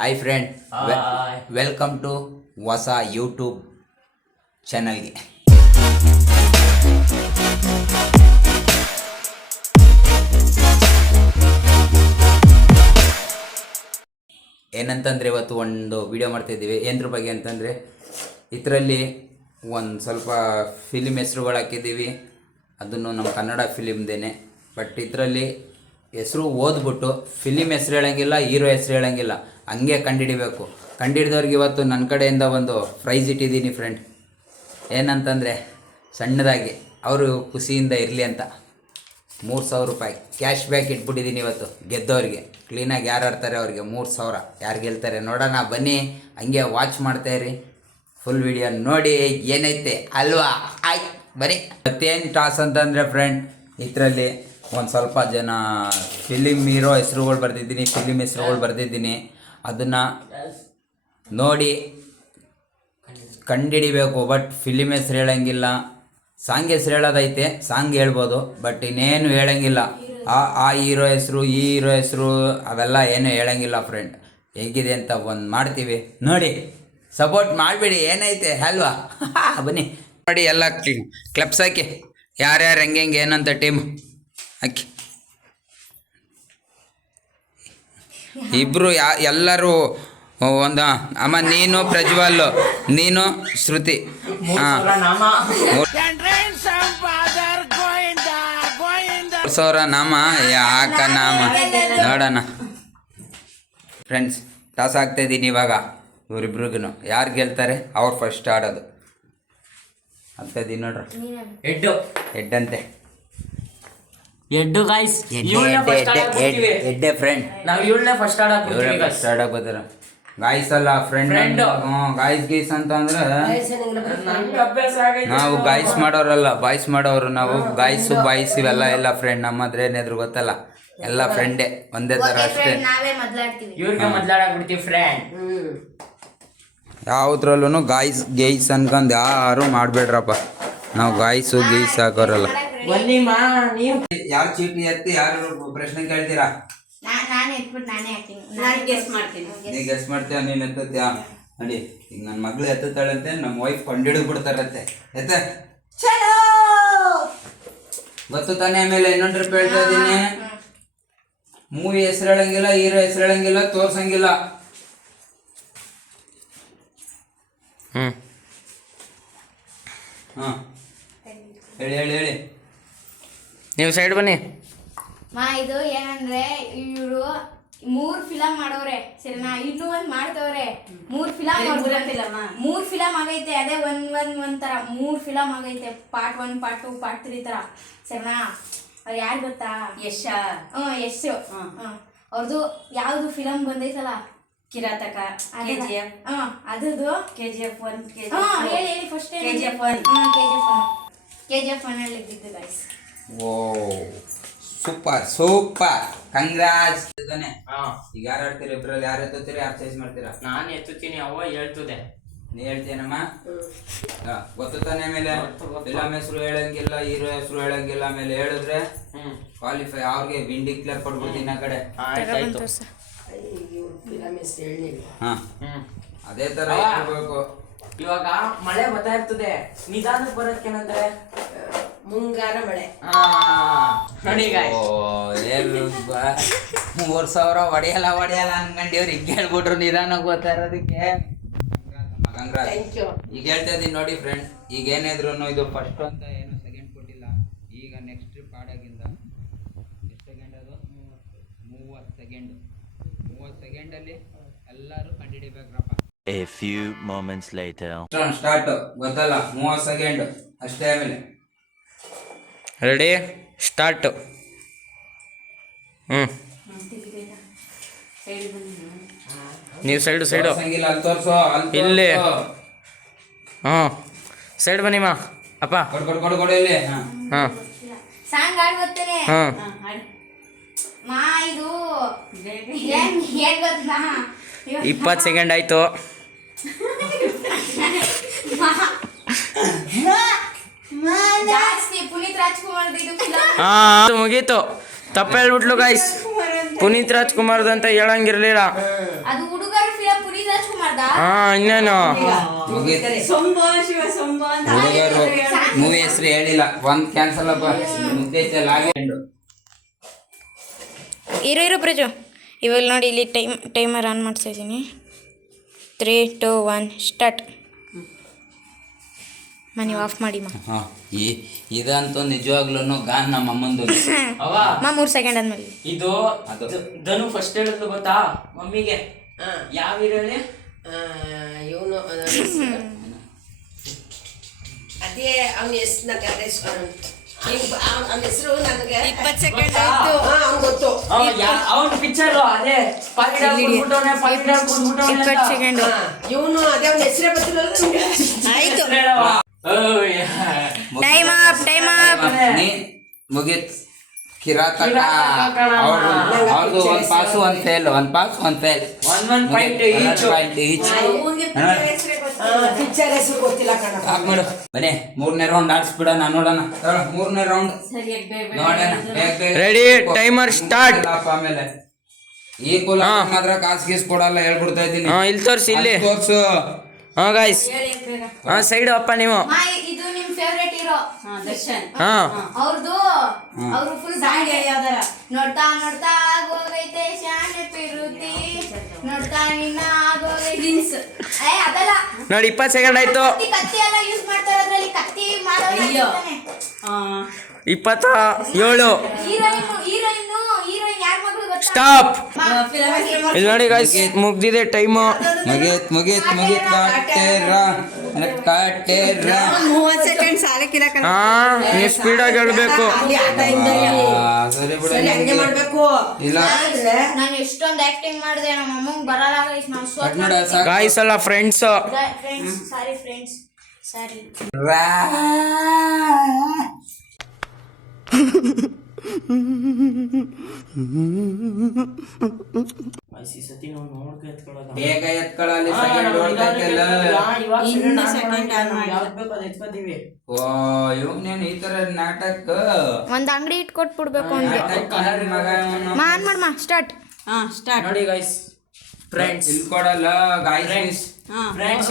Hi friend, welcome to ಹೊಸ YouTube ಚಾನಲ್ಗೆ. ಏನಂತಂದರೆ ಇವತ್ತು ಒಂದು ವಿಡಿಯೋ ಮಾಡ್ತಾಯಿದ್ದೀವಿ. ಏನರ ಬಗ್ಗೆ ಅಂತಂದರೆ ಇದರಲ್ಲಿ ಒಂದು ಸ್ವಲ್ಪ ಫಿಲಿಮ್ ಹೆಸ್ರುಗಳು ಹಾಕಿದ್ದೀವಿ. ಅದನ್ನು ನಮ್ಮ ಕನ್ನಡ ಫಿಲಿಮ್ದೇನೆ. ಬಟ್ ಇದರಲ್ಲಿ ಹೆಸರು ಓದ್ಬಿಟ್ಟು ಫಿಲಿಮ್ ಹೆಸ್ರು ಹೇಳೋಂಗಿಲ್ಲ, ಹೀರೋ ಹೆಸ್ರು ಹೇಳೋಂಗಿಲ್ಲ, ಹಂಗೆ ಕಂಡುಹಿಡಿಬೇಕು. ಕಂಡುಹಿಡ್ದವ್ರಿಗೆ ಇವತ್ತು ನನ್ನ ಕಡೆಯಿಂದ ಒಂದು ಪ್ರೈಸ್ ಇಟ್ಟಿದ್ದೀನಿ ಫ್ರೆಂಡ್. ಏನಂತಂದರೆ ಸಣ್ಣದಾಗಿ ಅವರು ಖುಷಿಯಿಂದ ಇರಲಿ ಅಂತ 3,000 ರೂಪಾಯಿ ಕ್ಯಾಶ್ ಬ್ಯಾಕ್ ಇಟ್ಬಿಟ್ಟಿದ್ದೀನಿ ಇವತ್ತು. ಗೆದ್ದವ್ರಿಗೆ ಕ್ಲೀನಾಗಿ ಯಾರು ಆಡ್ತಾರೆ ಅವ್ರಿಗೆ 3,000. ಯಾರು ಗೆಲ್ತಾರೆ ನೋಡೋಣ ಬನ್ನಿ. ಹಂಗೆ ವಾಚ್ ಮಾಡ್ತಾಯಿರಿ, ಫುಲ್ ವಿಡಿಯೋ ನೋಡಿ ಏನೈತೆ ಅಲ್ವಾ. ಆಯ್ತು ಬನ್ನಿ. ಮತ್ತೇನು ಟಾಸ್ ಅಂತಂದರೆ ಫ್ರೆಂಡ್, ಇದರಲ್ಲಿ ಒಂದು ಸ್ವಲ್ಪ ಜನ ಫಿಲಿಮ್ ಹೀರೋ ಹೆಸ್ರುಗಳು ಬರೆದಿದ್ದೀನಿ, ಫಿಲಿಮ್ ಹೆಸ್ರುಗಳು ಬರೆದಿದ್ದೀನಿ. ಅದನ್ನು ನೋಡಿ ಕಂಡುಹಿಡಿಬೇಕು. ಬಟ್ ಫಿಲಿಮ್ ಹೆಸ್ರು ಹೇಳೋಂಗಿಲ್ಲ, ಸಾಂಗ್ ಹೆಸ್ರು ಹೇಳೋದೈತೆ, ಸಾಂಗ್ ಹೇಳ್ಬೋದು. ಬಟ್ ಇನ್ನೇನು ಹೇಳೋಂಗಿಲ್ಲ. ಆ ಹೀರೋ ಹೆಸರು, ಈ ಹೀರೋ ಹೆಸರು ಅವೆಲ್ಲ ಏನು ಹೇಳೋಂಗಿಲ್ಲ ಫ್ರೆಂಡ್. ಹೇಗಿದೆ ಅಂತ ಒಂದು ಮಾಡ್ತೀವಿ ನೋಡಿ, ಸಪೋರ್ಟ್ ಮಾಡಿಬಿಡಿ. ಏನೈತೆ ಅಲ್ವಾ. ಬನ್ನಿ ನೋಡಿ, ಎಲ್ಲ ಕ್ಲಬ್ಸ್ ಹಾಕಿ ಯಾರ್ಯಾರು ಹೆಂಗೆ ಏನಂತ ಟೀಮ್ ಹಾಕಿ. ಇಬ್ಬರು ಎಲ್ಲರೂ ಒಂದು ಅಮ್ಮ, ನೀನು ಪ್ರಜ್ವಲ್, ನೀನು ಶ್ರುತಿ. ಹಾಂ, 3,000 ನಾಮ. ಯಾಕ ನಾಮ ನೋಡೋಣ ಫ್ರೆಂಡ್ಸ್. ಟಾಸ್ ಆಗ್ತಾಯಿದ್ದೀನಿ ಇವಾಗ. ಇವರಿಬ್ರಿಗೂ ಯಾರು ಗೆಲ್ತಾರೆ ಅವ್ರು ಫಸ್ಟ್ ಆಡೋದು. ಆಗ್ತಾಯಿದ್ದೀನಿ ನೋಡ್ರಿ. ಹೆಡ್ಡಂತೆ ಎಡ್ಡು ಗಾಯ್ಸ್, ಎಡ್ಡೆ ಫ್ರೆಂಡ್. ನಾವು ಇವಳನ್ನೇ ಫಸ್ಟ್ ಆಡಕ್ ಬರ್ತಾರ ಗಾಯ್ಸ್ ಅಲ್ಲ ಫ್ರೆಂಡ್. ಗಾಯ್ಸ್ ಗೀಸ್ ಅಂತ ಅಂದ್ರೆ ನಾವು ಗಾಯ್ಸ್ ಮಾಡೋರಲ್ಲ, ಬಾಯ್ಸ್ ಮಾಡೋರು ನಾವು. ಗಾಯ್ಸು ಬಾಯ್ಸ್ ಇವೆಲ್ಲ ಎಲ್ಲ ಫ್ರೆಂಡ್. ನಮ್ಮದ್ರೆ ಏನಾದ್ರು ಗೊತ್ತಲ್ಲ, ಎಲ್ಲ ಫ್ರೆಂಡೇ, ಒಂದೇ ಥರ ಅಷ್ಟೇ. ಇವ್ರಿಗೆ ಮೊದ್ಲಾಡಕ್ಬಿಡ್ತೀವಿ ಫ್ರೆಂಡ್. ಯಾವುದ್ರಲ್ಲೂ ಗಾಯ್ಸ್ ಗೇಯ್ಸ್ ಅನ್ಕೊಂಡು ಯಾರು ಮಾಡಬೇಡ್ರಪ್ಪ. ನಾವು ಗಾಯ್ಸು ಗೀಸ್ ಹಾಕೋರಲ್ಲ. ಯಾರು ಚೀಟಿ ಎತ್ತಿ ಯಾರು ಪ್ರಶ್ನೆ ಕೇಳ್ತೀರಾ? ನೀ ಗೆಸ್ ಮಾಡ್ತೀಯ, ನೀನು ಎತ್ತತ್ತೀಯ ನೋಡಿ. ಈಗ ನನ್ನ ಮಗಳು ಎತ್ತಾಳಂತೆ, ನಮ್ಮ ವೈಫ್ ಕೊಂಡಿಡಿದು ಬಿಡ್ತಾರಂತೆ. ಎತ್ತ ಗೊತ್ತು ತಾನೇ. ಆಮೇಲೆ ಇನ್ನೊಂದು ರೂಪಾಯಿ ಹೇಳ್ತಾ ಇದ್ದೀನಿ. ಮೂವಿ ಹೆಸರು ಹೇಳಂಗಿಲ್ಲ, ಹೀರೋ ಹೆಸರು ಹೇಳಂಗಿಲ್ಲ, ತೋರ್ಸಂಗಿಲ್ಲ. ಹಾಂ, ಹೇಳಿ ಹೇಳಿ ಹೇಳಿ. ನೀವು ಸೈಡ್ ಬನ್ನಿ. ಇದು ಏನಂದ್ರೆ ಇವರು 3 ಫಿಲಮ್ ಮಾಡೋರೆ ಸರಿನಾ. ಇನ್ನೂ ಒಂದ್ ಮಾಡ್ತವ್ರೆ. 3 ಫಿಲಮ್ ಆಗೈತೆ. ಅದೇ ಒಂಥರ 3 ಫಿಲಮ್ ಆಗೈತೆ. ಪಾರ್ಟ್ 1, ಪಾರ್ಟ್ 2, ಪಾರ್ಟ್ 3 ತರ ಸರಿನಾ. ಅವ್ರು ಯಾರು ಗೊತ್ತಾ? ಯಶ್. ಅವ್ರದ್ದು ಯಾವ್ದು ಫಿಲಮ್ ಬಂದೈತಲ್ಲ, ಕಿರಾತಕ, KGF. ಅದ್ರದ್ದು KGF 1, ಹೇಳಿ ಫಸ್ಟ್. KGF 1 ಅಲ್ಲಿ ಇದ್ದಿದ್ದು ಗೈಸ್. ಓ ಸೂಪರ್ ಸೂಪರ್, ಕಂಗ್ರಾಟ್ಸ್. ಈಗ ಯಾರು ಆಡ್ತೀರಿ? ಇಬ್ರಲ್ಲಿ ಯಾರು ಎತ್ತುತ್ತೀರಿ, ಯಾರು ಚೇಂಜ್ ಮಾಡ್ತೀರಾ? ನಾನು ಎತ್ತುತ್ತೀನಿ, ಅವ್ವ ಹೇಳ್ತದೆ. ನೀ ಹೇಳ್ತೀನಮ್ಮ. ಗೊತ್ತು ತಾನೆ. ಆಮೇಲೆ ಫಿಲಮ್ ಹೆಸರು ಹೇಳಂಗಿಲ್ಲ, ಹೀರೋ ಹೆಸರು ಹೇಳಂಗಿಲ್ಲ. ಆಮೇಲೆ ಹೇಳಿದ್ರೆ ಕ್ವಾಲಿಫೈ, ಅವ್ರಿಗೆ ವಿನ್ ಡಿಕ್ಲೇರ್ ಕೊಡ್ಬಿಡ್ತೀನಿ ಆ ಕಡೆ. ಹಾ, ಅದೇ ತರ ಇರ್ಬೇಕು. ಇವಾಗ ಮಳೆ ಬರ್ತಾ ಇರ್ತದೆ, ನಿಧಾನಕ್ಕೆ ಬರೋದಕ್ಕೇನಂದ್ರೆ ಮುಂಗಾರ ಮಳೆ. ನೋಡಿ 3,000 ಹೊಡೆಯಲ್ಲ ಅನ್ಕೊಂಡಿವ್ರು. ಈಗ ಹೇಳ್ಬಿಟ್ರು ನಿಧಾನಕ್ಕೆ ಬರ್ತಾ ಇರೋದಕ್ಕೆ. ಈಗ ಹೇಳ್ತಾ ಇದ್ದೀನಿ ನೋಡಿ ಫ್ರೆಂಡ್. ಈಗ ಏನಿದ್ರು ಇದು ಫಸ್ಟ್ ಅಂತ ಏನು ಸೆಕೆಂಡ್ ಕೊಟ್ಟಿಲ್ಲ. ಈಗ ನೆಕ್ಸ್ಟ್ ಪಾಡಾಗಿಂದ ಎಷ್ಟು ಸೆಕೆಂಡ್ ಅದು? 30 ಸೆಕೆಂಡ್. 30 ಸೆಕೆಂಡಲ್ಲಿ ಎಲ್ಲರೂ ಕಂಡುಹಿಡಿಬೇಕ್ರಪ್ಪ. A few moments later. Start ಗೊತ್ತಲ್ಲ, 30 ಸೆಕೆಂಡ್ ಅಷ್ಟೇ. ಆಮೇಲೆ ರೆಡಿ, ಸ್ಟಾರ್ಟ್. ನೀವು ಸೈಡು ಸಂಗಿಲ್ಲ, ಅಲ್ಲಿ ತೋರ್ಸೋ, ಇಲ್ಲಿ. ಸೈಡ್ ಬನ್ನಿ ಮಾ. ಅಪ್ಪ ಕೊಡು ಇಲ್ಲಿ. ಹಾಂ, ಸಾಂಗ್ ಆಡ್ ಗೊತ್ತೇನೆ. ಮಾ ಇದು ಏನ್ ಗೊತ್ತಾ? 20 ಸೆಕೆಂಡ್ ಆಯ್ತು. ಜಾಸ್ತಿ ಪುನೀತ್ ರಾಜ್ಕುಮಾರ್ ಮುಗೀತು. ತಪ್ಪು ಹೇಳ್ಬಿಟ್ಲು ಗೈಸ್. ಪುನೀತ್ ರಾಜ್ಕುಮಾರ್ದು ಅಂತ ಹೇಳಂಗಿರ್ಲಿಲ್ಲ. ಅದು ಹುಡುಗರ ಇನ್ನೇನು ಮುಗೀತು. ಸೊಂಬ ಶಿವ ಸೊಂಬ ಅಂತ ಹುಡುಗರು ಮೂವಿ ಹೆಸರು ಹೇಳಿಲ್ಲ, ಒಂದ್ ಕ್ಯಾನ್ಸಲ್ ಅಪ್ಪ ಮುಗ್ದೈತೆ ಲಾಗೆಂಡು. ಇರು ಪ್ರಜು, ಇವಾಗ ನೋಡಿ ಇಲ್ಲಿ ಟೈಮರ್ ಆನ್ ಮಾಡ್ತಾ ಇದ್ದೀನಿ. 3, 2, 1 ಸ್ಟಾರ್ಟ್. ನೀವು ಆಫ್ ಮಾಡಿ ಹಾ ಇದಂತೂ ನಿಜವಾಗ್ಲೂ ಗಾನ್ ನಮ್ಮ ಅಮ್ಮಂದು. ಅವ 3 ಸೆಕೆಂಡ್ ಆದ್ಮೇಲೆ ಇದು ಧನು ಫಸ್ಟ್ ಹೇಳಿದ್ಲು ಗೊತ್ತಾ ಮಮ್ಮಿಗೆ? ಯಾವ ಹೀರೋಳಿ? ಇವನು ಅದೇ ಅವನ ಹೆಸರು ನನಗೆ ಅವನ ಹೆಸರು ನನಗೆ 20 ಸೆಕೆಂಡ್ ಆಯ್ತು. ಅವ್ನು ಗೊತ್ತು. ಅವನ ಪಿಕ್ಚರ್ ಅದೇ 20 ಸೆಕೆಂಡ್. ಇವನು ಅದೇ ಅವನ ಹೆಸರೇ ಗೊತ್ತಿಲ್ಲ ನನಗೆ. ಆಯ್ತು, ಟೈಮ್ ಅಪ್. ಮುಗೀತ್. ಕಿರಾತಕ ಅವ್ರದ್ದು ಒಂದ್ ಪಾಸು ಒಂದ್ ಫೇಲ್, ಒಂದ್ ಪಾಸ್ ಒಂದ್ ಫೇಲ್. ಪಾಯಿಂಟ್ ಪಿಕ್ಚರ್ ಹೆಸರು ಗೊತ್ತಿಲ್ಲ ಕಣಪ್ಪ. ಮಾಡು ಬನ್ನಿ, 3ನೇ ರೌಂಡ್ ಆಡ್ಸ್ಬಿಡ. ನಾನು ನೋಡೋಣ 3ನೇ ರೌಂಡ್ ನೋಡೋಣ. Ready, timer start. ಆಮೇಲೆ ಈ ಕುಲ ಮಾತ್ರ ಕಾಸು ಗೀಸ್ ಕೊಡಲ್ಲ, ಹೇಳ್ಬಿಡ್ತಾ ಇದ್ದೀನಿ. ಇಲ್ಲಿ ತೋರ್ಸಿ, ಇಲ್ಲಿ ತೋರ್ಸು. ಗೈಸ್ ಸೈಡ್ ಅಪ್ಪ ನೀವು. ಇದು ನಿಮ್ ಫೇವರೇಟ್ ಹೀರೋ ದರ್ಶನ್. ಅವ್ರದ್ದು ಫುಲ್ ಸಾಂಗ್ ಯಾವ್ದಾರ. ನೋಡ್ತಾ ನೋಡ್ತಾ ಆಗೋಗೈತೆ ಶಾನೆ ಪಿರುತಿ, ನೋಡ್ತಾ ನಿನ್ನ ಆಗೋಗೈತೆ ಅದಲ್ಲ ನೋಡಿ 20 ಸೆಕೆಂಡ್ ಆಯ್ತು. ಕತ್ತಿ ಎಲ್ಲ ಯೂಸ್ ಮಾಡ್ತಾರೆ, ಅದ್ರಲ್ಲಿ ಕತ್ತಿ ಮಾಡೋದು 27. ಹೀರೋಯಿನ್ ಯಾರ ಮಗಳು ಗೊತ್ತಾ? ಸ್ಟಾಪ್. ಇಲ್ಲಿ ನೋಡಿ ಗೈಸ್, ಮುಗ್ದಿದೆ ಟೈಮು. ಮುಗೀತ್ ಕಾಟೇರ 30 ಸೆಕೆಂಡ್ ಸಾಲಕ್ಕಿಲ್ಲ ಕಣ. ನೀವು ಸ್ಪೀಡಾಗಿ ಹೇಳ್ಬೇಕು. ಸರಿ ಬಿಡು. ಹಂಗೆ ಮಾಡ್ಬೇಕು. ಇಲ್ಲ ನಾನು ಎಷ್ಟೊಂದು ಆಕ್ಟಿಂಗ್ ಮಾಡಿದೆ, ನಮ್ಮ ಅಮ್ಮಂಗ್ ಬರಲ್ಲ ಗಾಯ್ಸ್ ಅಲ್ಲ ಫ್ರೆಂಡ್ಸ್. ಫ್ರೆಂಡ್ಸ್ ಸಾರಿ. ಬೇಗ ಎತ್ಕೊಳ್ಳಿ, ಸೆಕೆಂಡ್ ಹೊಡ್ದೈತೆಲ್ಲ. ಓ ಇವ್ನೇನು ಈ ತರ ನಾಟಕ. ಒಂದ್ ಅಂಗಡಿ ಇಟ್ಕೊಟ್ಬಿಡ್ಬೇಕು ಅವ್ನಿಗೆ. ಆನ್ ಮಾಡಮ್ಮ, ಸ್ಟಾರ್ಟ್. ನೋಡಿ ಗೈಸ್, ಫ್ರೆಂಡ್ಸ್ ಇಲ್ಲಿ ಕೊಡಲ್ಲ ಗಾಯ್ಸ್. ಫ್ರೆಂಡ್ಸ್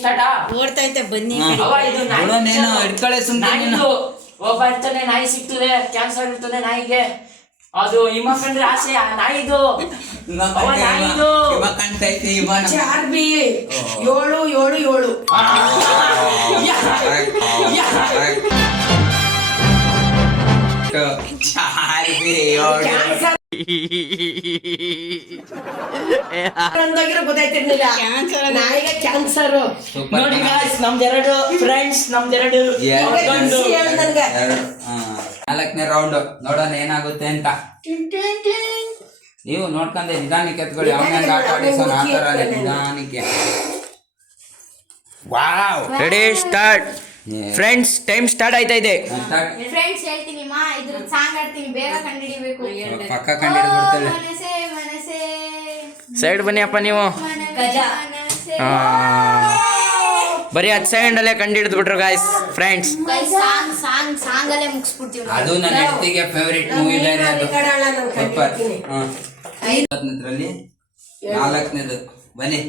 ಸ್ಟಾರ್ಟಾ ಓಡ್ತೈತೆ ಬನ್ನಿ. ನೀನು ಹಿಡ್ಕೊಳ್ಳೆ ಸುಮ್ಮನೆ. ಒಬ್ಬ ಇರ್ತಾನೆ, ನಾಯಿ ಸಿಗ್ತದೆ, ಕ್ಯಾನ್ಸರ್ ಇರ್ತದೆ ನಾಯಿಗೆ. ಅದು ನಿಮ್ಮ ಕಂಡ್ರೆ ಆಸೆ ನಾಯಿದು. ನಾಯಿದು ಕಾಣ್ತೈತೆ ಚಾರ್ಬಿ 777. ಗೊತ್ತಾಯ್ತಿರ್ಲಿಲ್ಲ ನಾಯಿಗೆ ಕ್ಯಾನ್ಸರ್. ನೋಡಿ ಗಾಯ್ಸ್, ನಮ್ದೆರಡು ಫ್ರೆಂಡ್ಸ್, ನಮ್ದೆರಡು. 4ನೇ ರೌಂಡ್ ನೋಡೋಣ ಏನಾಗುತ್ತೆ ಅಂತ. ನೀವು ನೋಡ್ಕೊಂಡೆ ನಿಧಾನಕ್ಕೆ ಎತ್ಕೊಳ್ಳಿ. ಅವನ ಆಟ ಆಡಿಸೋಣ ಆ ಥರನೇ ನಿಧಾನಕ್ಕೆ. Wow, ready start. Friends time start ಆಯ್ತಾ ಇದೆ. ಫ್ರೆಂಡ್ಸ್ ಹೇಳ್ತೀನಿ ಇದ್ರ ಸಾಂಗ್ ಆಡ್ತೀನಿ, ಬೇಗ ಕಂಡಿಡಿಬೇಕು. ಪಕ್ಕ ಕಂಡಿಡ್ಬಿಡ್ತೇವೆ. ಮನಸೇ ಮನಸೇ ಸೈಡ್ ಬನ್ನಿ ಅಪ್ಪ ನೀವು. ಮನಸೇ. ಬರೀ 10 ಸೆಕೆಂಡ್ ಅಲ್ಲೇ ಕಂಡಿಡಿದು ಬಿಟ್ರು ಗಾಯ್ಸ್ ಫ್ರೆಂಡ್ಸ್. ಸಾಂಗ್ ಅಲ್ಲೇ ಮುಗಿಸ್ಬಿಡ್ತೀವಿ. ಅದು ನನ್ನ ಹೆಂಡತಿಗೆ ಫೇವರಿಟ್ ಮೂವಿ ಬೇರೆ ಅದು. ರಲ್ಲಿ 4ನೇದು ಬನ್ನಿ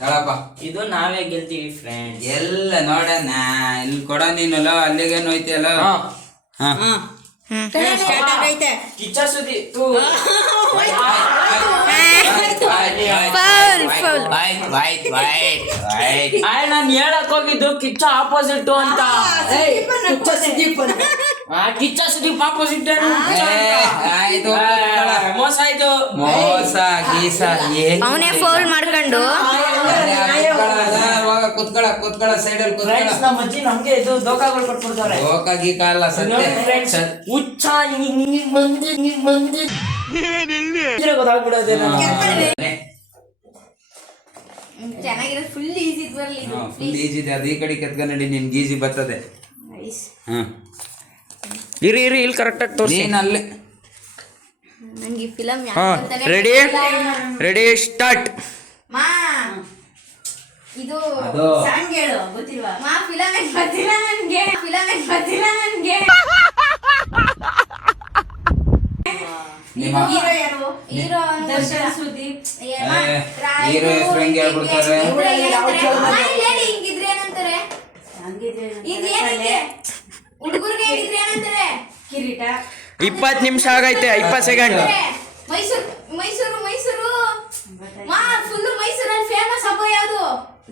ಹೇಳಪ್ಪ. ಇದು ನಾವೇ ಗೆಲ್ತೀವಿ ಫ್ರೆಂಡ್ಸ್. ಎಲ್ಲ ನೋಡೋಣ. ಇಲ್ಲಿ ಕೊಡ ನೀನಲ್ಲ, ಅಲ್ಲಿಗೇನು ಹೋಯ್ತಿಯಲ್ಲ. ಸ್ಟಾರ್ಟ್ ಆಗೈತೆ. ಕಿಚ್ಚ ಸುದ್ದಿ ನಾನು ಹೇಳಕ್ ಹೋಗಿದ್ದು ಕಿಚ್ಚ ಆಪೋಸಿಟ್ ಅಂತ. ಕಿಚ್ಚ ಸುದೀಪ್ ಆಪೋಸಿಟ್ ಮೋಸ ಆಯ್ತು. ಮೋಸ ಗೀಸ ಅವನೇ ಫೌಲ್ ಮಾಡ್ಕೊಂಡು ಕುತ್ಕೊಳ ಸೈಡಲ್ಲಿ ಕುತ್ಕೊಳ. ನಮ್ಮ ಅಜ್ಜಿ ನಮ್ಗೆ ಇದು ದೋಖಾಗಳು ಕೊಟ್ಬಿಡ್ತಾರೆ. ದೋಖ ಗೀಕ ಅಲ್ಲ ಸತ್ಯ. ಹುಚ್ಚ ಮಂದಿ ಗೊತ್ತಾಗ್ಬಿಡೋದೆ. ಚೆನ್ನಾಗಿರೋದು ಫುಲ್ ಈಸಿ ಬರಲಿ. ಫುಲ್ ಈಜಿ ಇದೆ. ಅದು ಈ ಕಡೆ ಕೆತ್ಕೊಂಡಿ ನಿನ್ಗೆ ಈಜಿ ಬರ್ತದೆ. ಇರಿ ಇಲ್ಲಿ ಕರೆಕ್ಟಾಗಿ ತೋರಿಸಿ. ನೀನಲ್ಲಿ ನಂಗೆ ಈ ಫಿಲಮ್ ರೆಡಿ ಸ್ಟಾರ್ಟ್. ಮಾ ಇದು ಅದು ಸಾಂಗ್ ಹೇಳು ಗೊತ್ತಿಲ್ವಾ? ಮಾ ಫಿಲಮ್ ಗೊತ್ತಿಲ್ಲ ನನ್ಗೆ. ನಿಮ್ಮ ಹೀರೋ ಯಾರು? ಹೀರೋ ದರ್ಶನ್ ಸುದೀಪ್. ಹೀರೋ ಹೆಸರು ಹೆಂಗೆ ಹೇಳ್ಬಿಡ್ತಾರೆ? ಹಿಂಗಿದ್ರೆ ಏನಂತಾರೆ? ಹುಡುಗರಿಗೆ ಹೇಳಿದ್ರೆ ಏನಂತಾರೆ? ಕಿರೀಟ. 20 ನಿಮಿಷ ಆಗೈತೆ, 20 ಸೆಕೆಂಡ್. ಮೈಸೂರು ಮೈಸೂರು ಮೈಸೂರು ಫುಲ್ಲು ಮೈಸೂರಲ್ಲಿ ಫೇಮಸ್ ಹಬ್ಬ ಯಾವುದು?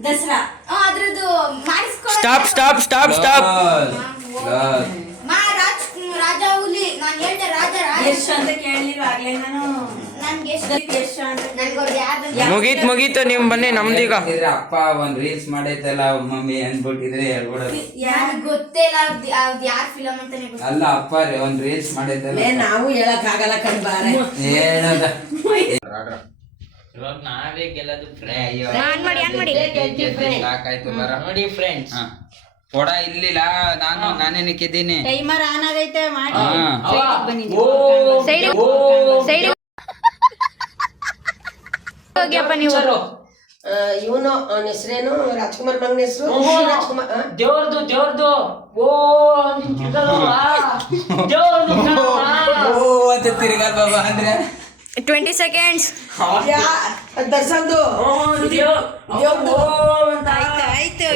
ದಸರಾ. ಅದ್ರದ್ದು ಮಾಡಿಸ್ಕೊಳ್ಳೋ. Stop stop stop stop. ರಾಜ ಹುಲಿ. ನಾನು ಹೇಳ್ದೆ ರಾಜ ಎಷ್ಟು ಅಂತ ಕೇಳಲಿಲ್ಲ ಆಗ್ಲೇ ನಾನು. ನನ್ಗೆ ಎಷ್ಟು ಅಂತ ಮುಗೀತು ನೀವು ಬನ್ನಿ ನಮ್ದೀಗ. ಅಪ್ಪ ಒಂದ್ ರೀಲ್ಸ್ ಮಾಡೈತಲ್ಲ ಮಮ್ಮಿ ಅನ್ಬಿಟ್ಟಿದ್ರೆ ಹೇಳ್ಬಿಡೋದು. ಯಾರಿಗ್ ಗೊತ್ತೇ ಇಲ್ಲ ಅದ್ ಯಾರ್ ಫಿಲಮ್ ಅಂತಾನೆ ಗೊತ್ತಿಲ್ಲ. ಅಲ್ಲ ಅಪ್ಪ ಒಂದ್ ರೀಲ್ಸ್ ಮಾಡೈತಲ್ಲ. ನಾವು ಹೇಳಕ್ ಆಗಲ್ಲ ಕಣ್ಬಾರೆ ಹೇಳದ ಇವಾಗ ನಾವೇ ಗೆಲ್ಲೋದು ಸಾಕಾಯ್ತು ಬರ ನೋಡಿ ಫ್ರೆಂಡ್ಸ್. ಕೊಡ ಇಲ್ಲಿಲ್ಲ, ನಾನೇನಕ್ಕಿದ್ದೀನಿ. ಟೈಮರ್ ಆನ್ ಆಗೈತೆ ಮಾಡಿ. ಇವನು ಅವನ ಹೆಸರೇನು? ರಾಜ್ಕುಮಾರ್ ಮಗನ ಹೆಸರು ರಾಜ್ಕುಮಾರ್. ದೇವ್ರದು ಓ ಅಂತ ತಿರ್ಗಲ್ ಬಾಬಾ ಅಂದ್ರೆ 20 ಸೆಕೆಂಡ್ಸ್. ದರ್ಶನ್ದು ಆಯ್ತು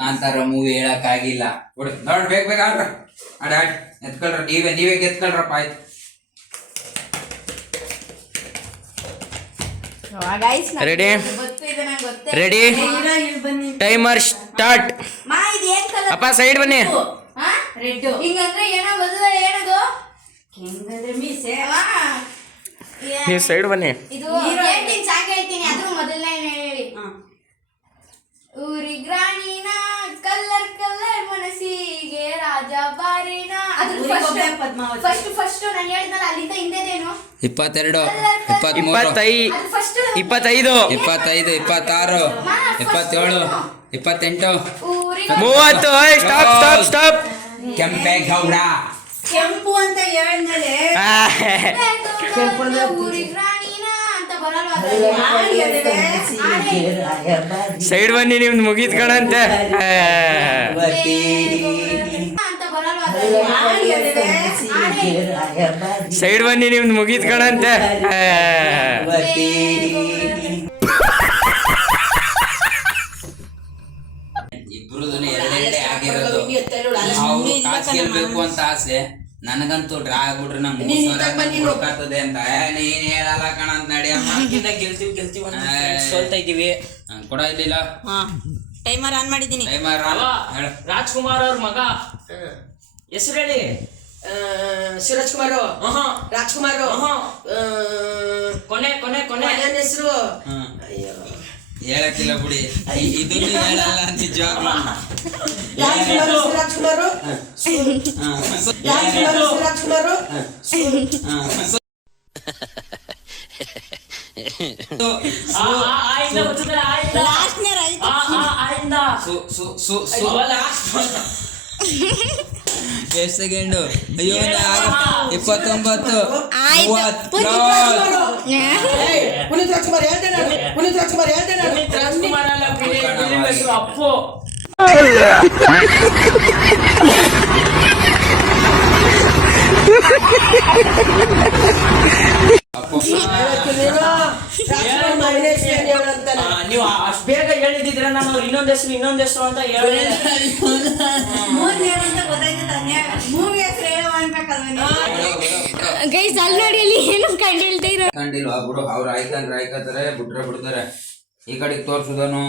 ಕಾಂತಾರ ಮೂವಿ ಹೇಳಕ್ ಆಗಿಲ್ಲ. ನೋಡ್ ಬೇಗ ಆಡ್ರ ಆಡ ಎತ್ಕೊಳ್ರ. ನೀವೇ ಗೆತ್ಕೊಳ್ರಪ್ಪ. ಆಯ್ತು ರೆಡಿ ರೆಡಿ ಟೈಮರ್ ಸ್ಟಾರ್ಟ್. ಅಪ್ಪ ಸೈಡ್ ಬನ್ನಿ. ರೆಡ್ ಹಿಂಗಂದ್ರೆ ಏನೋ ಬದಲ ಏನದು? ಹಿಂಗಂದ್ರೆ ಮೀಸೆ. ನೀವು ಸೈಡ್ ಬನ್ನಿ. ಇದು ಹೇಳ್ತೀನಿ, ಸಾಕು ಹೇಳ್ತೀನಿ. ಅದು ಮೊದಲನೇ ಹೇಳಿ. ಊರಿಗ್ರಾಣಿನ ಕಲ್ಲರ್ ಮನಸ್ಸಿಗೆ ರಾಜ ಬಾರಿನ. ಅದು ಫಸ್ಟ್ ನಾನು ಹೇಳಿದ್ನಲ್ಲ, ಅಲ್ಲಿಂದ ಹಿಂದೇದೇನು? 22 25 25 25 26 27 28 30. Stop stop stop. ಕೆಂಪೇಗೌಡ. ಕೆಂಪು ಅಂತ ಹೇಳಿದ್ಮೇಲೆ ಊರಿಗ್ರಾಣಿನ ಅಂತ ಬರಲ್ವಾ? ಸೈಡ್ ಬನ್ನಿ, ನಿಮ್ದು ಮುಗೀತ್ ಕಣಂತೆ. ಅಂತ ಬರಲ್ವಾ? ಸೈಡ್ ಬನ್ನಿ, ನಿಮ್ದು ಮುಗೀತ್ ಕಣಂತೆ. ಇಬ್ರದ್ದು ಎರಡೆರಡೆ ಆಗಿರೋದು. ಅವ್ರು ಕಾಸು ಗೆಲ್ಬೇಕು ಅಂತ ಆಸೆ. ನನಗಂತೂ ಡ್ರಾ ಆಗ್ಬಿಟ್ರೆ ನಂಗೆ 3,000 ಕೊಡ್ಕಾತದೆ ಅಂತ. ನೀನ್ ಹೇಳಲ್ಲ ಕಣ ಅಂತ. ನಡಿಯಮ್ಮ ಗೆಲ್ತೀವಿ ಸೋಲ್ತಾ ಇದೀವಿ. ಕೊಡ ಇಲ್ಲಿಲ್ಲ. ಟೈಮರ್ ಆನ್ ಮಾಡಿದ್ದೀನಿ. ಟೈಮರ್ ಹೇಳು. ರಾಜ್ಕುಮಾರ್ ಅವ್ರ ಮಗ ಹೆಸರು ಹೇಳಿ. ಶಿವರಾಜ್ಕುಮಾರ್. ರಾಜ್ಕುಮಾರ್. ಕೊನೆ ಹೆಸರು ಹೇಳಕ್ಕಿಲ್ಲ ಬಿಡಿ. ಇದನ್ನು ಹೇಳಲ್ಲ ನಿಜವಾಗ್ಲೂ. ಶಿವರಾಜ್ಕುಮಾರ್. ಎಷ್ಟು ಸೆಕೆಂಡು? ಅಯ್ಯೋ 29 ಪುನೀತ್ ರಾಜ್ಕುಮಾರ್ ಹೇಳ್ದೆ ನಾನು. ಅಪ್ಪು. ನೀವು ಅಷ್ಟು ಬೇಗ ಹೇಳಿದ್ರೆ ನಾನು ಅವ್ರು ಇನ್ನೊಂದ್ ಹೆಸರು ಅಂತ ಹೇಳಿದೆ. ಗೈಸ್ ಅಲ್ಲಿ ನೋಡಿ, ಅಲ್ಲಿ ಏನು ಕಂಡಿಲ್ದೇ ಇರೋ ಕಂಡಿಲ್ವಾ ಬಿಡು. ಅವ್ರು ಆಯ್ಕಂತಾರೆ ಬಿಡ್ತಾರೆ. ಈ ಕಡೆಗೆ ತೋರ್ಸುದನು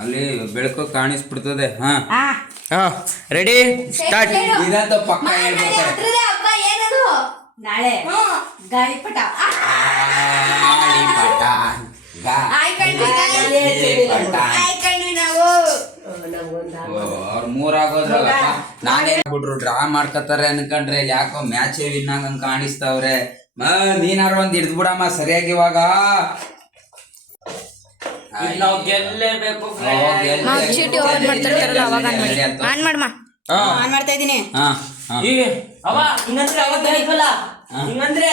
ಅಲ್ಲಿ ಬೆಳಕು ಕಾಣಿಸ್ಬಿಡ್ತದೆ. ಹಾ ರೆಡಿ ಸ್ಟಾರ್ಟ್. ಇದಂತ ಪಕ್ಕ ಹೇಳ್ಬೇಕಾರೆ ಹಬ್ಬ ಏನದು? ನಾಳೆ ಗಾಳಿಪಟ. ಅವ್ರ 3 ಆಗೋದ್ರಲ್ಲ. ನಾನೇನ್ ಬಿಟ್ರು ಡ್ರಾ ಮಾಡ್ಕತಾರೆ ಅನ್ಕೊಂಡ್ರೆ ಯಾಕೋ ಮ್ಯಾಚ್ ವಿನ್ ಆಗಂಗ್ ಕಾಣಿಸ್ತವ್ರೆ. ನೀನಾರು ಒಂದ್ ಹಿಡ್ದು ಬಿಡಮ್ಮ ಸರಿಯಾಗಿ. ಇವಾಗ ನಾವು ಗೆಲ್ಲೇಬೇಕು. ಆನ್ ಮಾಡ್ತಾ ಇದೀನಿ. ಅವ ಹಿಂಗಂದ್ರೆ ಅವಾಗ ಗೆಲ್ಕಲ್ಲ. ಹಿಂಗಂದ್ರೆ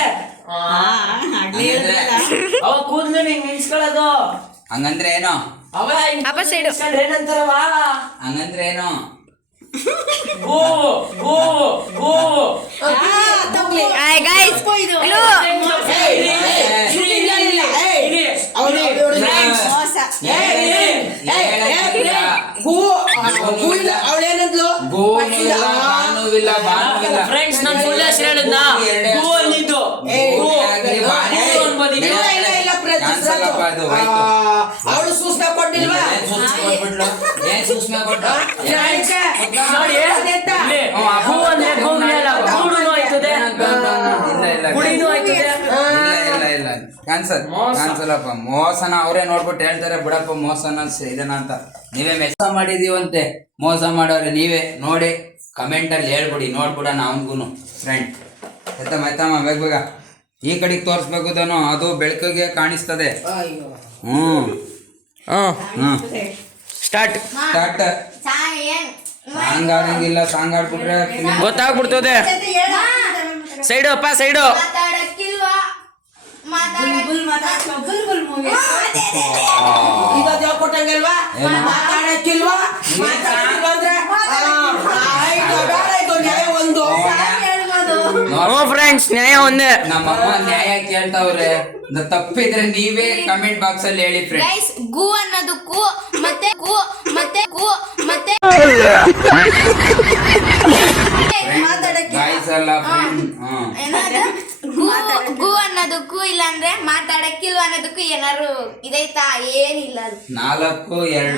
ಅವ ಕೂದ್ಲು ಹಿಂಗ್ ನಿಲ್ಸ್ಕೊಳ್ಳೋದು. ಹಂಗಂದ್ರೆ ಏನೋ? ಅವ ಏನಂತಾರವ? ಹಂಗಂದ್ರೆ ಏನೋ? ಗೋ ಗೋ ಗೋ ಗೈಸ್ ಅವಳೇನಂದ್ಲು ಫ್ರೆಂಡ್ಸ್ ನಾನು ಸುಳ್ಳು ಹೆಸರು ಹೇಳಿದ್ನ ಗೋ ಅಂದಿದ್ದು ಅವಳು ಸೂಸ್ನ ಕೊಟ್ಟಿಲ್ವಾ ನೋಡಿ ಗೋ ಅಂದ್ರೆ ಗೋಗ್ಲಿ ಅಲ್ಲ ಗೂಡುನು ಆಯ್ತದೆ ಗುಡಿನೂ ಆಯ್ತದೆ ಕ್ಯಾನ್ಸಲಪ್ಪ ಮೋಸನ ಅವರೇ ನೋಡ್ಬಿಟ್ಟು ಹೇಳ್ತಾರೆ ಬಿಡಪ್ಪ ಮೋಸನ ಇದನ್ನ ಅಂತ ನೀವೇ ಮೆಸ ಮಾಡಿದೀವಂತೆ ಮೋಸ ಮಾಡೋರೆ ನೀವೇ ನೋಡಿ ಕಮೆಂಟ್ ಅಲ್ಲಿ ಹೇಳ್ಬಿಡಿ ನೋಡ್ಬಿಡೋಣ ಅವನ್ಗೂನು ಫ್ರೆಂಡ್ ಎತ್ತಮ್ಮ ಬೇಗ ಬೇಗ ಈ ಕಡೆಗೆ ತೋರಿಸ್ಬೇಕು ತಾನು ಅದು ಬೆಳಕಿಗೆ ಕಾಣಿಸ್ತದೆ ಹ್ಮ್ ಸ್ಟಾರ್ಟ್ ಸ್ಟಾರ್ಟ್ ಸಾಂಗ್ ಆಡಂಗಿಲ್ಲ ಸಾಂಗ್ ಆಡ್ಬಿಟ್ರೆ ಗೊತ್ತಾಗ್ಬಿಡ್ತದೆ ಸೈಡು ಅಪ್ಪ ಸೈಡು ಮಾತಾಡಕ್ಕಿಲ್ವಾ ಈಗ ಹೇಳ್ಕೊಟ್ಟಂಗಲ್ವಾ ಮಾತಾಡಕ್ಕಿಲ್ವಾ ಅಂದ್ರೆ ಒಂದು ಹ್ಞೂ ಫ್ರೆಂಡ್ಸ್ ನ್ಯಾಯ ಒಂದೇ. ನಮ್ಮಮ್ಮ ನ್ಯಾಯ ಕೇಳ್ತಾವ್ರೆ ತಪ್ಪಿದ್ರೆ ನೀವೇ ಕಮೆಂಟ್ ಬಾಕ್ಸ್ ಅಲ್ಲಿ ಹೇಳಿ ಫ್ರೆಂಡ್. ಗೈಸ್ ಗು ಅನ್ನೋದಕ್ಕೂ ಮತ್ತೆ ಗಾಯ್ಸ್ ಅಲ್ಲ ಫ್ರೆಂಡ್. ಗು ಅನ್ನೋದಕ್ಕೂ ಇಲ್ಲಾಂದ್ರೆ ಮಾತಾಡಕ್ಕಿಲ್ವ ಅನ್ನೋದಕ್ಕೂ ಏನಾರು ಇದೈತಾ? ಏನಿಲ್ಲ ಅದು. 4-2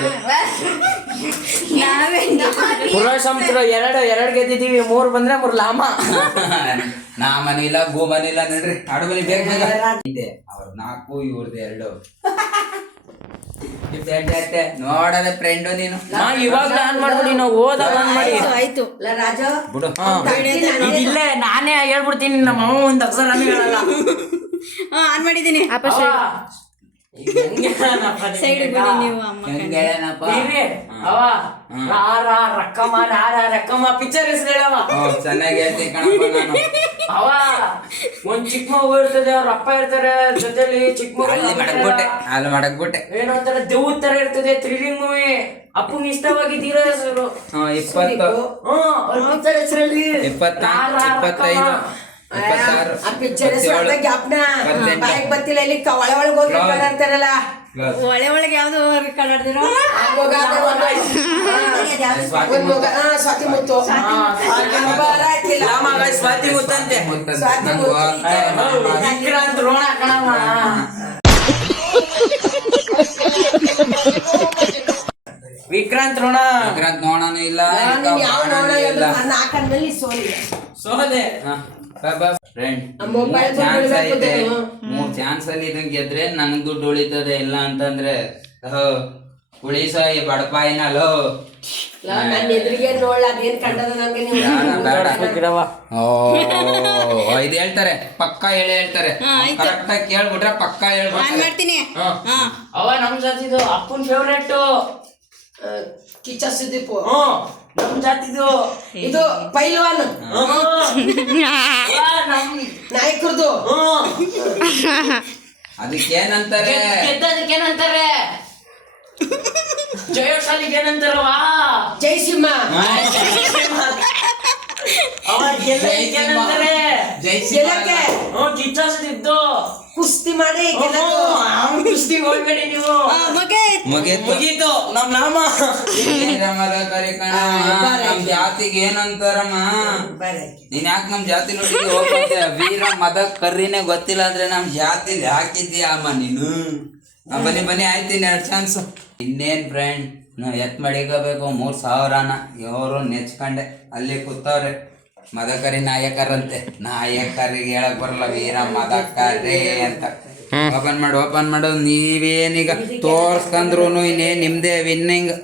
ಪುರುಷ ಎರಡು ಗೆದ್ದಿದ್ದೀವಿ 3 ಬಂದ್ರೆ 3 ಲಾಮ. ನಾ ಮನಿಲ್ಲ ಗೋ ಮನಿಲ್ಲ ನೋಡ್ರಿ ಆಡು ಬನ್ನಿ ಬೇಗ ಬೇಗ ಇದೆ ಅವ್ರ 4 ಇವ್ರದ್ದು 2 ನೋಡದೆ ಫ್ರೆಂಡು ನೀನು ಇವಾಗ ಆನ್ ಮಾಡ್ಬಿಡಿ ನಾವು ಹೋದಾಗ ಆನ್ ಮಾಡಿ ಆಯ್ತು ರಾಜ ಬಿಡು. ಇದಿಲ್ಲೇ ನಾನೇ ಹೇಳ್ಬಿಡ್ತೀನಿ ನಮ್ಮ ಅಮ್ಮ ಒಂದ್ ಅಕ್ಷರ ಹೇಳಲ್ಲ. ಆನ್ ಮಾಡಿದ್ದೀನಿ ಹೆಂಗ್ ಹೇಳನಪ್ಪ? ರಕ್ಕಮ್ಮ ಪಿಕ್ಚರ್ ಹೆಸರು ಹೇಳವ. ಚೆನ್ನಾಗಿ ಹೇಳ್ತೀನಿ ಕಣಪ್ಪ ನಾನು. ಅವ ಒಂದ್ ಚಿಕ್ಕ ಮಗು ಇರ್ತದೆ, ಅವ್ರ ಅಪ್ಪ ಇರ್ತಾರೆ ಜೊತೆಲಿ. ಚಿಕ್ಕ ಮಗು ಅಲ್ಲಿ ಮಡಗ್ಬಿಟ್ಟೆ ಏನೋ ಒಂಥರ ದೇವ್ದ ತರ ಇರ್ತದೆ. Thrilling movie. ಅಪ್ಪಂಗ್ ಇಷ್ಟವಾಗಿದ್ದೀರ ಹೆಸರು 20 ಪಿಕ್ಚರ್ ಹೆಸರಲ್ಲಿ 25 26 ಆ ಪಿಕ್ಚರ್ ಜ್ಞಾಪನ ಬಾಯಿಗೆ ಬರ್ತಿಲ್ಲ. ಇಲ್ಲಿ ಒಳಗೆ ಹೋಗಿ ಅಂತಾರಲ್ಲ, ಒಳ್ಳೆ ಒಳಗೆ ಯಾವ್ದು ರೆಕಾರ್ಡ್ ಆಡ್ದಿರೋ ಸ್ವಾತಿ ಮುತ್ತು ಸ್ವಾತಿ ಮುತ್ತಂತೆ ವಿಕ್ರಾಂತ್ ರೋಣ ಕಣವ. ವಿಕ್ರಾಂತ್ ರೋಣ ನೋಡೋಣ ಇಲ್ಲ ನಾಲ್ಕಲ್ಲಿ ಸೋದೆ ಫ್ರೆಂಡ್. ಮೊಬೈಲ್ ಚಾನ್ಸ್ ಐತೆ, 3 ಚಾನ್ಸ್ ಅಲ್ಲಿ ಇದನ್ ಗೆದ್ರೆ ನನಗ್ ದುಡ್ಡು ಉಳಿತದೆ. ಇಲ್ಲ ಅಂತಂದ್ರೆ ಉಳಿಸೋ ಈ ಬಡಪಾಯಿನಲ್ಲೋ ನನ್ನ ಎದುರಿಗೆ ನೋಡ್ಲ ಅದೇನ್ ಕಂಡದ ನನ್ಗೆ ನೀವು ಇದು ಹೇಳ್ತಾರೆ ಪಕ್ಕ ಹೇಳ್ತಾರೆ. ಕರೆಕ್ಟ್ ಆಗಿ ಕೇಳ್ಬಿಟ್ರೆ ಪಕ್ಕ ಹೇಳ್ಬಿಡ್ತಾರೆ. ಮಾಡ್ತೀನಿ ಅವ ನಮ್ ಜಾತಿದು ಅಪ್ಪನ್ ಫೇವ್ರೇಟ್ ಕಿಚ್ಚ ಸುದೀಪ್. ನಮ್ ಜಾತಿದು ಇದು ಪೈಲ್ವಾನ್ ನಾಯಕರದು. ಅದಕ್ಕೇನಂತಾರೆ? ಗೆದ್ದದಕ್ಕೇನಂತಾರೆ? ಜಯಶಾಲಿಗೆ ಏನಂತಾರವಾ? ಜಯಸಿಂಹ. ಅವ ಗೆಲ್ಲಕ್ಕೆ ಗೆಲ್ಲಕ್ಕೆ ಕಿಚ್ಚ ಸುದೀಪ್ದು ಕುಸ್ತಿ ಮಾಡಿ ಕುಸ್ತಿ ಹೋಗ್ಬೇಡಿ ನೀವು. ಮುಗೀತು ನಮ್ ನಾಮ. ನಮ್ ಜಾತಿಗೆ ಏನಂತಾರಮ್ಮ? ನೀನ್ ಯಾಕೆ ನಮ್ ಜಾತಿ ನೋಡಿ ಹೋಗ್ಬಾರ್ದೆ? ವೀರ ಮದ ಕರ್ರಿನೇ ಗೊತ್ತಿಲ್ಲ ಅಂದ್ರೆ ನಮ್ ಜಾತಿಲಿ ಹಾಕಿದ್ದೀಯ ಅಮ್ಮ ನೀನು. ಬನ್ನಿ ಆಯ್ತೀನಿ 2 ಚಾನ್ಸ್. ಇನ್ನೇನ್ ಫ್ರೆಂಡ್, ನಾವು ಎತ್ ಮಡಿಕೋಬೇಕು 3,000ನ. ಇವರು ನೆಚ್ಕೊಂಡೆ ಅಲ್ಲಿ ಕೂತವ್ರೆ. ಮದಕರಿ ನಾಯಕರಂತೆ. ನಾಯಕರಿಗೆ ಹೇಳಕ್ ಬರಲ್ಲ, ವೀರ ಮದಕರೇ ಅಂತ. ಓಪನ್ ಮಾಡು. ನೀವೇನೀಗ ತೋರ್ಸ್ಕಂದ್ರು ಇನ್ನೇನ್ ನಿಮ್ದೇ ವಿನ್ನಿಂಗ್.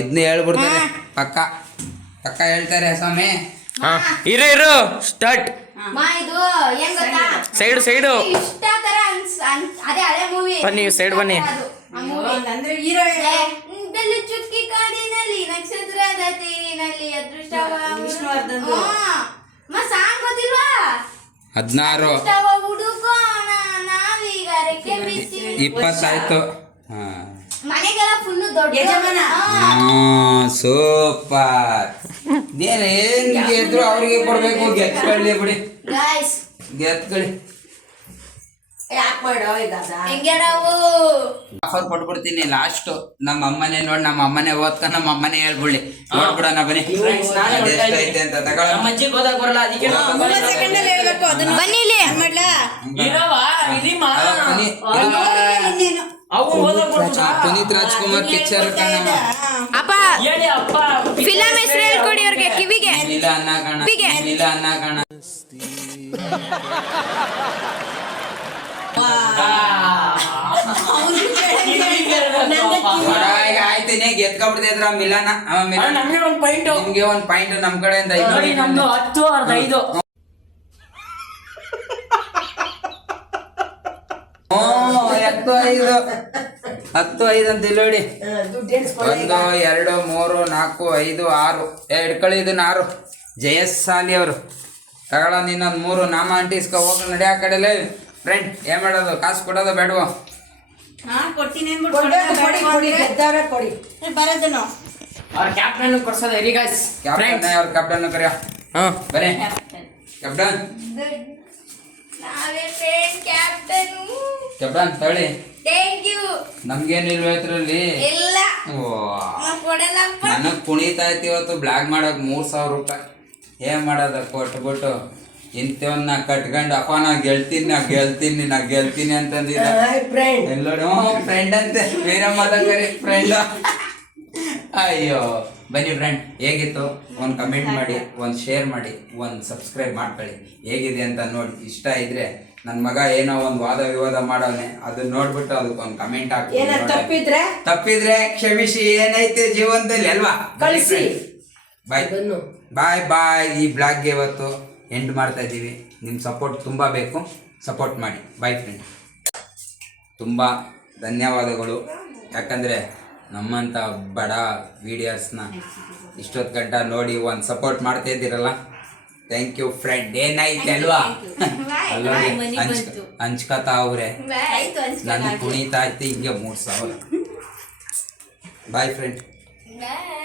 ಇದನ್ನ ಹೇಳ್ಬಿಡ್ತಾರೆ ಪಕ್ಕ ಹೇಳ್ತಾರೆ ಸ್ವಾಮಿ. ಇರು ಸ್ಟಾರ್ಟ್. ಇದು ಏನ್ ಗೊತ್ತಾ? ಸೈಡು ಇಷ್ಟ ತರ ಅದೇ ಹಳೆ ಮೂವಿ. ಬನ್ನಿ ಸೈಡ್ ಬನ್ನಿ. ಅಂದ್ರೆ ಹೀರೋ ಚುಕ್ಕಿ ಕಾಡಿನಲ್ಲಿ ನಕ್ಷತ್ರದ ತೀರಿನಲ್ಲಿ ಅದೃಷ್ಟವ ವಿಷ್ಣುವರ್ಧನ್ ಸಾಂಗ್ ಗೊತ್ತಿಲ್ವಾ? 16 ಹುಡುಕೋಣ ನಾವೀಗ ರೆಕ್ಕೆ ಬಿಚ್ಚಿ 20 ಆಯ್ತು. ಮನೆಗೆಲ್ಲ ಫುಲ್ ದೊಡ್ಡ ಯಜಮಾನ. ಸೂಪರ್. ಏನ್ ಗೆದ್ರು ಅವ್ರಿಗೆ ಕೊಡ್ಬೇಕು, ಗೆದ್ಕೊಳ್ಳಿ ಬಿಡಿ, ಗಾಯ್ಸ್ ಗೆದ್ಕೊಳ್ಳಿ. ಯಾಕೆ ಮಾಡೋ ಈಗ ಹೆಂಗೆ ನಾವು ಆಫರ್ ಕೊಟ್ಬಿಡ್ತೀನಿ ಲಾಸ್ಟ್. ನಮ್ಮ ಅಮ್ಮನೇ ನೋಡಿ, ನಮ್ಮ ಅಮ್ಮನೇ ಓದ್ಕೊಂಡು ನಮ್ಮ ಅಮ್ಮನೇ ಹೇಳ್ಬಿಡ್ಲಿ, ನೋಡ್ಬಿಡೋಣ ಬನ್ನಿ Friends, ನಾನೇ ಅದು ನೋಡ್ತಾ ಎಷ್ಟೈತೆ ಅಂತ ತಗೊಳ್ಳೋಣ. ನಮ್ಮ ಅಜ್ಜಿಗೆ ಓದಕ್ ಬರಲ್ಲ, ಅದಕ್ಕೆ ನಾವು ಮೂವತ್ತು ಸೆಕೆಂಡಲ್ಲಿ ಹೇಳ್ಬೇಕು ಅದನ್ನ. ಬನ್ನಿ ಇಲ್ಲಿ. ಏನ್ ಮಾಡ್ಲಾ? ಇರವ ಇರಿಮಾ ಬನ್ನಿ. ಇನ್ನೇನು? ಅವು ಓದಕ್ ಬರ್ತದ? ಪುನೀತ್ ರಾಜ್ಕುಮಾರ್ ಪಿಕ್ಚರ್ ಕಣ. ಅಪ್ಪ ಹೇಳಿ ಅಪ್ಪ ಫಿಲಂ ಹೆಸರು ಹೇಳ್ಕೊಡಿ ಅವ್ರಿಗೆ ಕಿವಿಗೆ. ನೀಲ ಅನ್ನ ಕಣ, ಕಿವಿಗೆ. ನೀಲ ಅನ್ನ ಕಣ. ನೋಡ, ಈಗ ಆಯ್ತೀನಿ, ಗೆದ್ಕೊಬಿಡ್ತಿದ್ರ ಮಿಲನ. ನಮ್ಗೆ ಒಂದು ಪಾಯಿಂಟ್ ನಿಮ್ಗೆ ಒಂದ್ ಪಾಯಿಂಟ್ ನಮ್ ಕಡೆಯಿಂದ ನೋಡಿ, ನಮ್ದು 10 ಅವ್ರದ್ದು 5. ಎತ್ತು 5 10 5 ಅಂತ ಇಲ್ಲಿ ನೋಡಿ. ದುಡ್ಡು ಎಣಿಸ್ಕೊಳ್ಳೋ 1 2 3 4 5 6 ಹಿಡ್ಕೊಳ್ಳಿ. ಇದನ್ನ 6 ಜಯಸಾಲಿ ಅವರು ತಗೊಳ. ನಿನ್ನೊಂದು 3 ನಾಮ ಅಂಟಿಸ್ಕೊ ಹೋಗ ನಡಿ ಆ ಕಡೆಲೇ. ಫ್ರೆಂಡ್ ಏನ್ ಮಾಡೋದು, ಕಾಸು ಕೊಡೋದು ಬೇಡವೋ? ಹಾ ಕೊಡ್ತೀನಿ ಅಂದ್ಬಿಟ್ಟು ಕೊಡ್ಬೇಕು, ಕೊಡಿ ಕೊಡಿ ಗೆದ್ದವ್ರೆ ಕೊಡಿ. ಬರೋದನ್ನು ಅವ್ರ ಕ್ಯಾಪ್ಟನ್ ಕೊಡ್ಸೋದು ಎರಿ ಗಾಯ್ಸ್. ಕ್ಯಾಪ್ಟನ್ ಅವ್ರ ಕ್ಯಾಪ್ಟನ್ ಕರಿಯ. ಬನ್ನಿ ಕ್ಯಾಪ್ಟನ್. ನಾವೇ ಫ್ರೆಂಡ್ ಕ್ಯಾಪ್ಟನ್. ಕ್ಯಾಪ್ಟನ್ ತಗೊಳ್ಳಿ. Thank you. ನಮ್ಗೇನಿಲ್ವ ಇದ್ರಲ್ಲಿ? ಇಲ್ಲ ನಾವ್ ಕೊಡಲ್ಲಪ್ಪ. ನನಗ್ ಕುಣಿತಾ ಐತಿ ಇವತ್ತು ಬ್ಲಾಗ್ ಮಾಡಕ್ 3000 ರೂಪಾಯಿ. ಏನ್ ಮಾಡೋದ ಕೊಟ್ಬಿಟ್ಟು ಇಂಥವನ್ನ ಕಟ್ಕೊಂಡು ಅಪ್ಪ ನಾ ಗೆಲ್ತೀನಿ ಅಂತಂದಿದ್ದ. ಫ್ರೆಂಡ್ ಎಲ್ಲರೂ ಫ್ರೆಂಡ್ ಅಂತೆ, ಬೇರೆ ಮಾತಾಡ್ತಾರೆ ಫ್ರೆಂಡ್. ಅಯ್ಯೋ ಬನ್ನಿ ಫ್ರೆಂಡ್, ಹೇಗಿತ್ತು ಒಂದು ಕಮೆಂಟ್ ಮಾಡಿ, ಒಂದು ಶೇರ್ ಮಾಡಿ, ಒಂದು ಸಬ್ಸ್ಕ್ರೈಬ್ ಮಾಡ್ಕೊಳ್ಳಿ. ಹೇಗಿದೆ ಅಂತ ನೋಡಿ. ಇಷ್ಟ ಇದ್ರೆ ನನ್ನ ಮಗ ಏನೋ ಒಂದು ವಾದ ವಿವಾದ ಮಾಡೋನೆ, ಅದನ್ನ ನೋಡ್ಬಿಟ್ಟು ಅದಕ್ಕೊಂದು ಕಮೆಂಟ್ ಏನ ಹಾಕಿ. ತಪ್ಪಿದ್ರೆ ಕ್ಷಮಿಸಿ, ಏನೈತೆ ಜೀವನದಲ್ಲಿ ಅಲ್ವಾ. ಕಳಿಸಿ. ಬಾಯ್ ಅದನ್ನು ಬಾಯ್ ಬಾಯ್. ಈ ಬ್ಲಾಗ್ಗೆ ಇವತ್ತು ಎಂಡ್ ಮಾಡ್ತಾ ಇದ್ದೀವಿ. ನಿಮ್ಮ ಸಪೋರ್ಟ್ ತುಂಬ ಬೇಕು, ಸಪೋರ್ಟ್ ಮಾಡಿ. Boy friend. ತುಂಬ ಧನ್ಯವಾದಗಳು. ಯಾಕಂದರೆ ನಮ್ಮಂಥ ಬಡ ವೀಡಿಯೋಸ್ನ ಇಷ್ಟೊತ್ತು ಗಂಟ ನೋಡಿ ಒಂದು ಸಪೋರ್ಟ್ ಮಾಡ್ತಾ ಇದ್ದೀರಲ್ಲ, ಥ್ಯಾಂಕ್ ಯು ಫ್ರೆಂಡ್. ಏನೈತೆ ಅಲ್ವಾ, ಅಲ್ಲೋಡಿ ಹಂಚ್ಕತಾ ಅವ್ರೆ. ಆಯ್ತು ನನ್ನ ಕುಣಿತಾ ಐತಿ ಹಿಂಗೆ 3000. Boy friend. ಬಾಯ್.